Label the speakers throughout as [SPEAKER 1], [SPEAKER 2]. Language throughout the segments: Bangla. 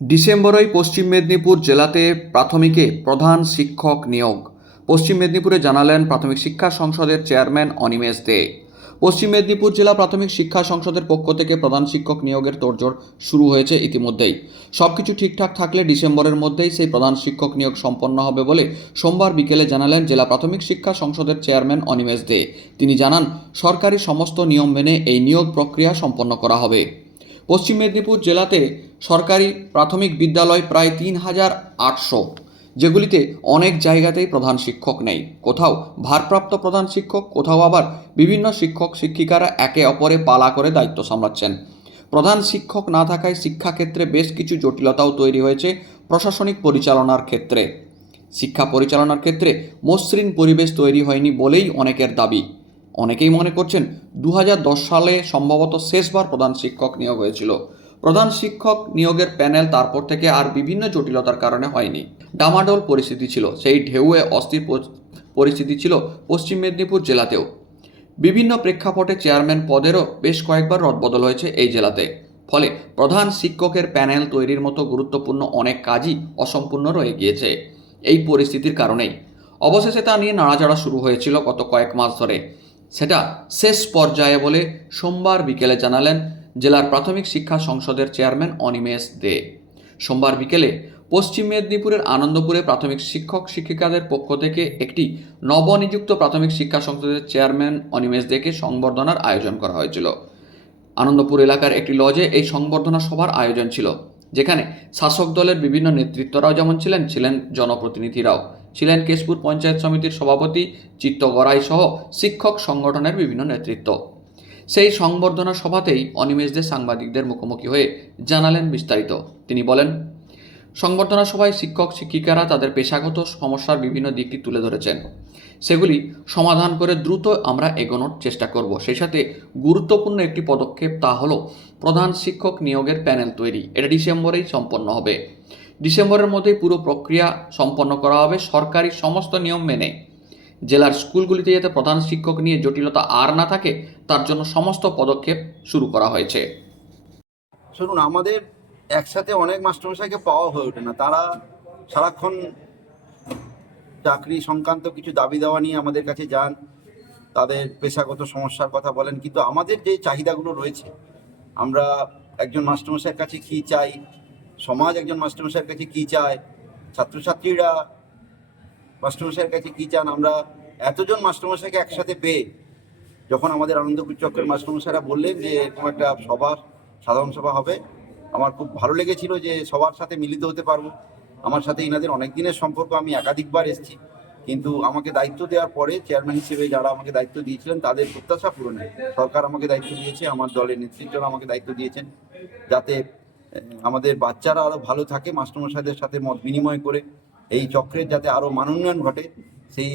[SPEAKER 1] ডিসেম্বরেই পশ্চিম মেদিনীপুর জেলাতে প্রাথমিকে প্রধান শিক্ষক নিয়োগ। পশ্চিম মেদিনীপুরে জানালেন প্রাথমিক শিক্ষা সংসদের চেয়ারম্যান অনিমেষ দে। পশ্চিম মেদিনীপুর জেলা প্রাথমিক শিক্ষা সংসদের পক্ষ থেকে প্রধান শিক্ষক নিয়োগের তোড়জোড় শুরু হয়েছে ইতিমধ্যেই। সবকিছু ঠিকঠাক থাকলে ডিসেম্বরের মধ্যেই সেই প্রধান শিক্ষক নিয়োগ সম্পন্ন হবে বলে সোমবার বিকেলে জানালেন জেলা প্রাথমিক শিক্ষা সংসদের চেয়ারম্যান অনিমেষ দে। তিনি জানান, সরকারি সমস্ত নিয়ম মেনে এই নিয়োগ প্রক্রিয়া সম্পন্ন করা হবে। পশ্চিম মেদিনীপুর জেলাতে সরকারি প্রাথমিক বিদ্যালয় প্রায় তিন হাজার আটশো, যেগুলিতে অনেক জায়গাতেই প্রধান শিক্ষক নেই। কোথাও ভারপ্রাপ্ত প্রধান শিক্ষক, কোথাও আবার বিভিন্ন শিক্ষক, শিক্ষিকারা একে অপরে পালা করে দায়িত্ব সামলাচ্ছেন। প্রধান শিক্ষক না থাকায় শিক্ষাক্ষেত্রে বেশ কিছু জটিলতাও তৈরি হয়েছে প্রশাসনিক পরিচালনার ক্ষেত্রে। শিক্ষা পরিচালনার ক্ষেত্রে মসৃণ পরিবেশ তৈরি হয়নি বলেই অনেকের দাবি। অনেকেই মনে করছেন দু হাজার দশ সালে সম্ভবত শেষবার প্রধান শিক্ষক নিয়োগ হয়েছিল। প্রধান শিক্ষক নিয়োগের প্যানেল তারপর থেকে আর বিভিন্ন জটিলতার কারণে হয়নি। ডামাডোল পরিস্থিতি ছিল, সেই ঢেউয়ে অস্থির পরিস্থিতি ছিল পশ্চিম মেদিনীপুর জেলাতেও। বিভিন্ন প্রেক্ষাপটে চেয়ারম্যান পদেরও বেশ কয়েকবার রদবদল হয়েছে এই জেলাতে। ফলে প্রধান শিক্ষকের প্যানেল তৈরির মতো গুরুত্বপূর্ণ অনেক কাজই অসম্পূর্ণ রয়ে গিয়েছে এই পরিস্থিতির কারণেই। অবশেষে তা নিয়ে নাড়াচাড়া শুরু হয়েছিল গত কয়েক মাস ধরে। সেটা শেষ পর্যায়ে বলে সোমবার বিকেলে জানালেন জেলার প্রাথমিক শিক্ষা সংসদের চেয়ারম্যান অনিমেষ দে। সোমবার বিকেলে পশ্চিম মেদিনীপুরের আনন্দপুরে প্রাথমিক শিক্ষক শিক্ষিকাদের পক্ষ থেকে একটি নবনিযুক্ত প্রাথমিক শিক্ষা সংসদের চেয়ারম্যান অনিমেষ দেকে সংবর্ধনার আয়োজন করা হয়েছিল। আনন্দপুর এলাকার একটি লজে এই সংবর্ধনা সভার আয়োজন ছিল, যেখানে শাসক দলের বিভিন্ন নেতৃত্বরাও যেমন ছিলেন ছিলেন জনপ্রতিনিধিরাও। ছিলেন কেশপুর পঞ্চায়েত সমিতির সভাপতি চিত্ত গড়াই সহ শিক্ষক সংগঠনের বিভিন্ন নেতৃত্ব। সেই সংবর্ধনা সভাতেই অনিমেষ দে সাংবাদিকদের মুখোমুখি হয়ে জানালেন বিস্তারিত। তিনি বলেন, সংবর্ধনা সভায় শিক্ষক, শিক্ষিকারা তাদের পেশাগত সমস্যার বিভিন্ন দিকটি তুলে ধরেছেন। সেগুলি সমাধান করে দ্রুত আমরা এগোনোর চেষ্টা করব। সেই সাথে গুরুত্বপূর্ণ একটি পদক্ষেপ তা হলো, প্রধান শিক্ষক নিয়োগের প্যানেল তৈরি। এটা ডিসেম্বরেই সম্পন্ন হবে। ডিসেম্বরের মধ্যেই পুরো প্রক্রিয়া সম্পন্ন করা হবে। সরকারি সমস্ত নিয়ম মেনে জেলার স্কুলগুলিতে যাতে প্রধান শিক্ষক নিয়ে জটিলতা আর না থাকে, তার জন্য সমস্ত পদক্ষেপ শুরু করা হয়েছে।
[SPEAKER 2] শুনুন, আমাদের একসাথে অনেক মাস্টারমশাইকে পাওয়া হয়ে ওঠে না। তারা সারাক্ষণ চাকরি সংক্রান্ত কিছু দাবি দেওয়া নিয়ে আমাদের কাছে যান, তাদের পেশাগত সমস্যার কথা বলেন। কিন্তু আমাদের যে চাহিদাগুলো রয়েছে, আমরা একজন মাস্টারমশাইয়ের কাছে কী চাই সমাজ একজন মাস্টারমশাইয়ের কাছে কী চায়? ছাত্রছাত্রীরা মাস্টারমশাইয়ের কাছে কী চান? আমরা এতজন মাস্টারমশাইকে একসাথে পেয়ে যখন আমাদের আনন্দপুর চক্রের মাস্টারমশাইরা বললেন যে এরকম একটা সভা, সাধারণ সভা হবে, আমার খুব ভালো লেগেছিল যে সবার সাথে মিলিত হতে পারব। আমার সাথে ইনাদের অনেক দিনের সম্পর্ক, আমি একাধিকবার এসেছি। কিন্তু আমাকে দায়িত্ব দেওয়ার পরে চেয়ারম্যান হিসেবে যারা আমাকে দায়িত্ব দিয়েছিলেন, তাদের প্রত্যাশা পূরণে। সরকার আমাকে দায়িত্ব দিয়েছে, আমার দলের নেতৃত্বরা আমাকে দায়িত্ব দিয়েছেন, যাতে আমাদের বাচ্চারা আরও ভালো থাকে মাস্টারমশাইদের সাথে মত বিনিময় করে। এই চক্রের যাতে আরও মানোন্নয়ন ঘটে সেই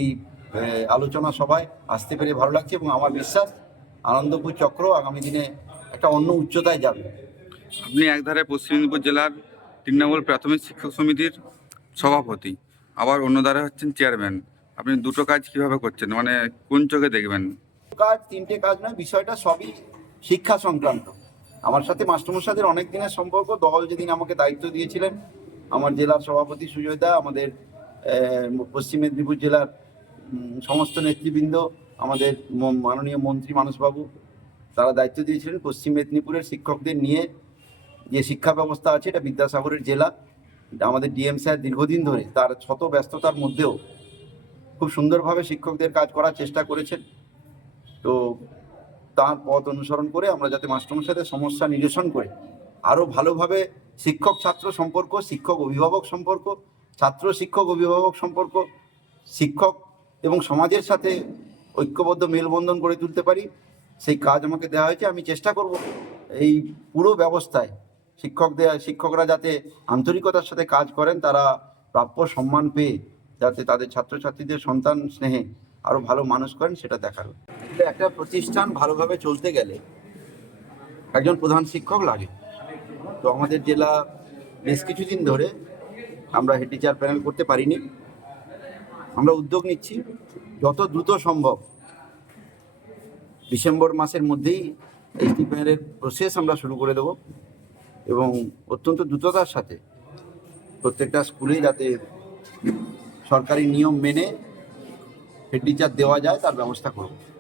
[SPEAKER 2] আলোচনা সভায় আসতে পেরে ভালো লাগছে এবং আমার বিশ্বাস আনন্দপুর চক্র আগামী দিনে একটা অন্য উচ্চতায় যাবে।
[SPEAKER 3] আপনি একধারে পশ্চিম মেদিনীপুর জেলার তৃণমূল প্রাথমিক শিক্ষক সমিতির সভাপতি আবার অন্য ধারে হচ্ছেন চেয়ারম্যান। আপনি দুটো কাজ কীভাবে করছেন? মানে কোন চোখে দেখবেন?
[SPEAKER 2] কাজ তিনটে কাজ নয় বিষয়টা সবই শিক্ষা সংক্রান্ত। আমার সাথে মাস্টারমশাদের অনেক দিনের সম্পর্ক। দল যেদিন আমাকে দায়িত্ব দিয়েছিলেন, আমার জেলার সভাপতি সুজয় দা আমাদের পশ্চিম মেদিনীপুর জেলার সমস্ত নেতৃবৃন্দ, আমাদের মাননীয় মন্ত্রী মানসবাবু, তারা দায়িত্ব দিয়েছিলেন পশ্চিম মেদিনীপুরের শিক্ষকদের নিয়ে যে শিক্ষা ব্যবস্থা আছে, এটা বিদ্যাসাগরের জেলা। আমাদের ডিএম স্যার দীর্ঘদিন ধরে তার শত ব্যস্ততার মধ্যেও খুব সুন্দরভাবে শিক্ষকদের কাজ করার চেষ্টা করেছেন। তো তার পথ অনুসরণ করে আমরা যাতে মাস্টারমশাইদের সমস্যা নিরসন করে। আরও ভালোভাবে শিক্ষক, ছাত্র সম্পর্ক, শিক্ষক, অভিভাবক সম্পর্ক, ছাত্র, শিক্ষক, অভিভাবক সম্পর্ক, শিক্ষক এবং সমাজের সাথে ঐক্যবদ্ধ মেলবন্ধন করে তুলতে পারি, সেই কাজ আমাকে দেওয়া হয়েছে। আমি চেষ্টা করব এই পুরো ব্যবস্থায় শিক্ষকদের, শিক্ষকরা যাতে আন্তরিকতার সাথে কাজ করেন, তারা প্রাপ্য সম্মান পেয়ে যাতে তাদের ছাত্রছাত্রীদের সন্তান স্নেহে আরও ভালো মানুষ করেন, সেটা দেখার একটা প্রতিষ্ঠান ভালোভাবে চলতে গেলে একজন প্রধান শিক্ষক লাগে। তো আমাদের জেলা বেশ কিছুদিন ধরে আমরা হেড টিচার প্যানেল করতে পারিনি। আমরা উদ্যোগ নিচ্ছি, যত দ্রুত সম্ভব। ডিসেম্বর মাসের মধ্যেই এইচটি প্যানেলের প্রসেস আমরা শুরু করে দেব এবং অত্যন্ত দ্রুততার সাথে প্রত্যেকটা স্কুলে যাতে সরকারি নিয়ম মেনে টিচার দেওয়া যায় তার ব্যবস্থা করব।